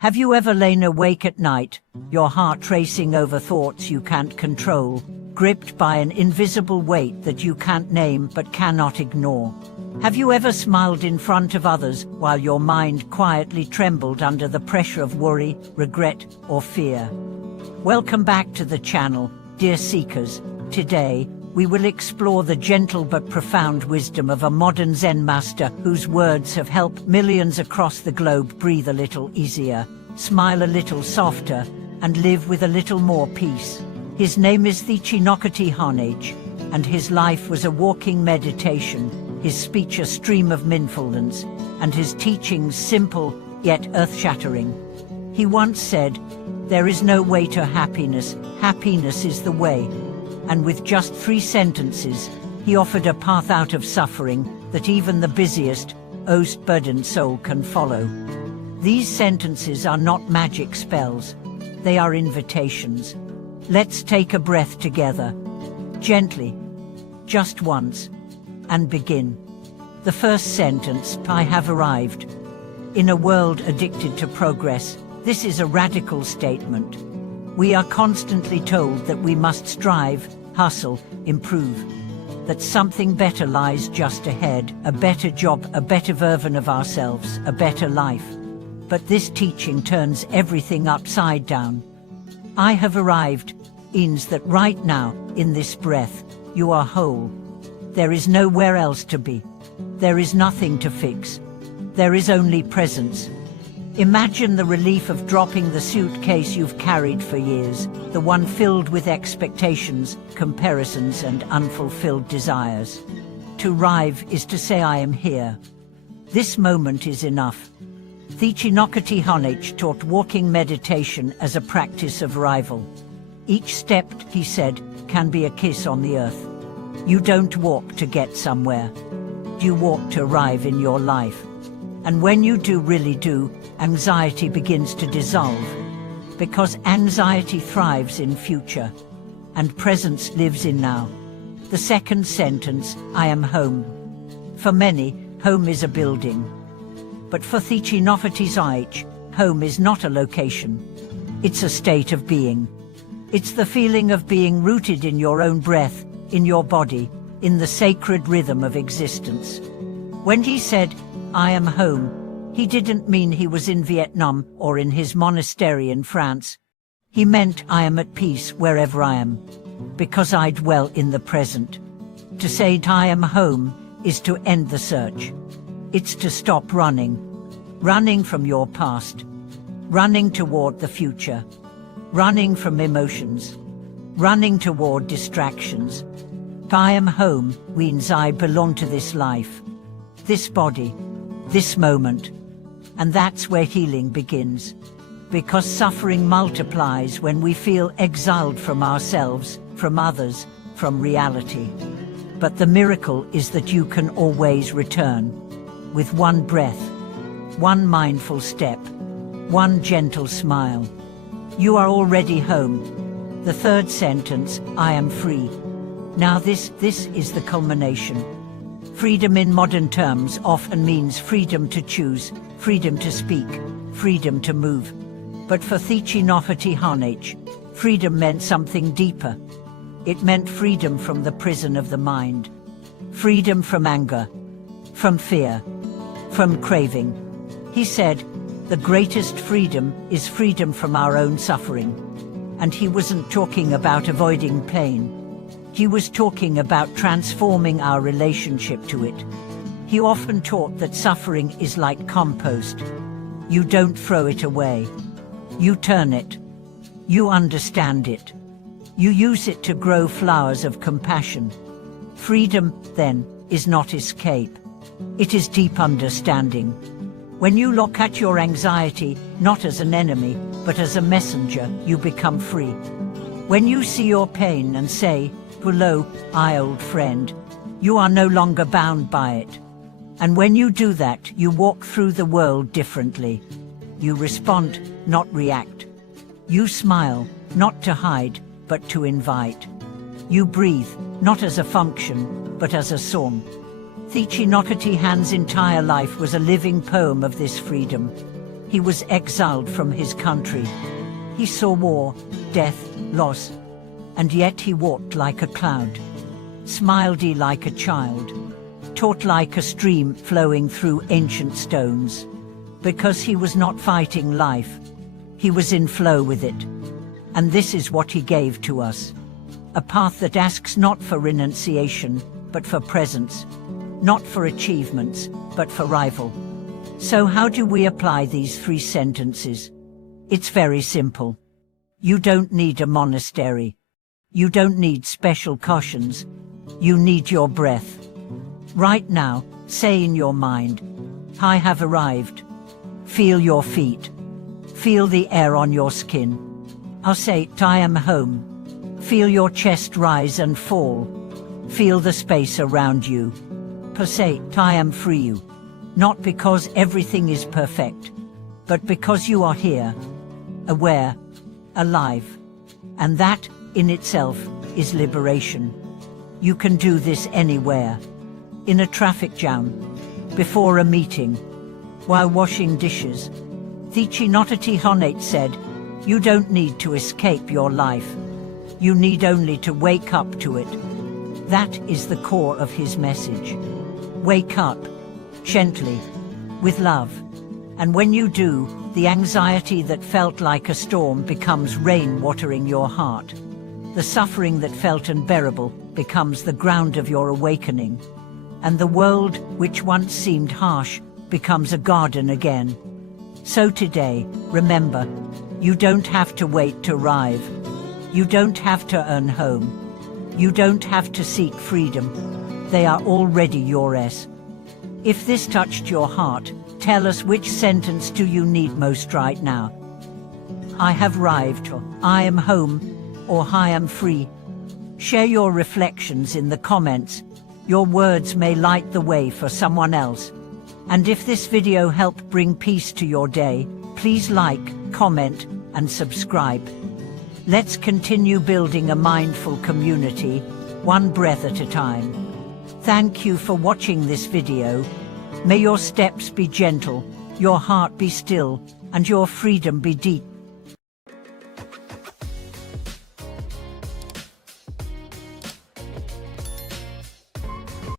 Have you ever lain awake at night, your heart racing over thoughts you can't control, gripped by an invisible weight that you can't name but cannot ignore? Have you ever smiled in front of others while your mind quietly trembled under the pressure of worry, regret, or fear? Welcome back to the channel, dear seekers. Today, we will explore the gentle but profound wisdom of a modern Zen master whose words have helped millions across the globe breathe a little easier, smile a little softer, and live with a little more peace. His name is Thich Hanh, and his life was a walking meditation, his speech a stream of mindfulness, and his teachings simple yet earth-shattering. He once said, "There is no way to happiness, happiness is the way." And with just 3 sentences, he offered a path out of suffering that even the busiest, most burdened soul can follow. These sentences are not magic spells, they are invitations. Let's take a breath together, gently, just once, and begin. The first sentence, I have arrived. In a world addicted to progress, this is a radical statement. We are constantly told that we must strive, hustle, improve, that something better lies just ahead, a better job, a better version of ourselves, a better life. But this teaching turns everything upside down. I have arrived means that right now, in this breath, you are whole. There is nowhere else to be. There is nothing to fix. There is only presence. Imagine the relief of dropping the suitcase you've carried for years, the one filled with expectations, comparisons, and unfulfilled desires. To arrive is to say, I am here. This moment is enough. Thich Hanh taught walking meditation as a practice of arrival. Each step, he said, can be a kiss on the earth. You don't walk to get somewhere. You walk to arrive in your life. And when you do really do, anxiety begins to dissolve. Because anxiety thrives in future, and presence lives in now. The second sentence, I am home. For many, home is a building. But for Thich Hanh, home is not a location. It's a state of being. It's the feeling of being rooted in your own breath, in your body, in the sacred rhythm of existence. When he said, I am home, he didn't mean he was in Vietnam or in his monastery in France. He meant I am at peace wherever I am, because I dwell in the present. To say I am home is to end the search. It's to stop running. Running from your past. Running toward the future. Running from emotions. Running toward distractions. I am home means I belong to this life, this body, this moment. And that's where healing begins. Because suffering multiplies when we feel exiled from ourselves, from others, from reality. But the miracle is that you can always return. With one breath, one mindful step, one gentle smile. You are already home. The third sentence, I am free. Now this is the culmination. Freedom in modern terms often means freedom to choose, freedom to speak, freedom to move. But for Thich Hanh, freedom meant something deeper. It meant freedom from the prison of the mind. Freedom from anger, from fear, from craving. He said, the greatest freedom is freedom from our own suffering. And he wasn't talking about avoiding pain. He was talking about transforming our relationship to it. He often taught that suffering is like compost. You don't throw it away. You turn it. You understand it. You use it to grow flowers of compassion. Freedom, then, is not escape. It is deep understanding. When you look at your anxiety, not as an enemy, but as a messenger, you become free. When you see your pain and say, hello, my old friend, you are no longer bound by it. And when you do that, you walk through the world differently. You respond, not react. You smile, not to hide, but to invite. You breathe, not as a function, but as a song. Thich Hanh's entire life was a living poem of this freedom. He was exiled from his country. He saw war, death, loss, and yet he walked like a cloud, smiled like a child, taught like a stream flowing through ancient stones. Because he was not fighting life, he was in flow with it. And this is what he gave to us. A path that asks not for renunciation, but for presence, not for achievements, but for rival. So how do we apply these 3 sentences? It's very simple. You don't need a monastery. You don't need special cautions. You need your breath. Right now, say in your mind, I have arrived. Feel your feet. Feel the air on your skin. I'll say, I am home. Feel your chest rise and fall. Feel the space around you. Say, I am free. Not because everything is perfect, but because you are here, aware, alive. And that, in itself, is liberation. You can do this anywhere. In a traffic jam, before a meeting, while washing dishes. Thich Nhat said, you don't need to escape your life. You need only to wake up to it. That is the core of his message. Wake up, gently, with love. And when you do, the anxiety that felt like a storm becomes rain watering your heart. The suffering that felt unbearable becomes the ground of your awakening. And the world, which once seemed harsh, becomes a garden again. So today, remember, you don't have to wait to arrive. You don't have to earn home. You don't have to seek freedom. They are already yours. If this touched your heart, tell us which sentence do you need most right now. I have arrived, or I am home, or I am free. Share your reflections in the comments. Your words may light the way for someone else. And if this video helped bring peace to your day, please like, comment, and subscribe. Let's continue building a mindful community, one breath at a time. Thank you for watching this video. May your steps be gentle, your heart be still, and your freedom be deep.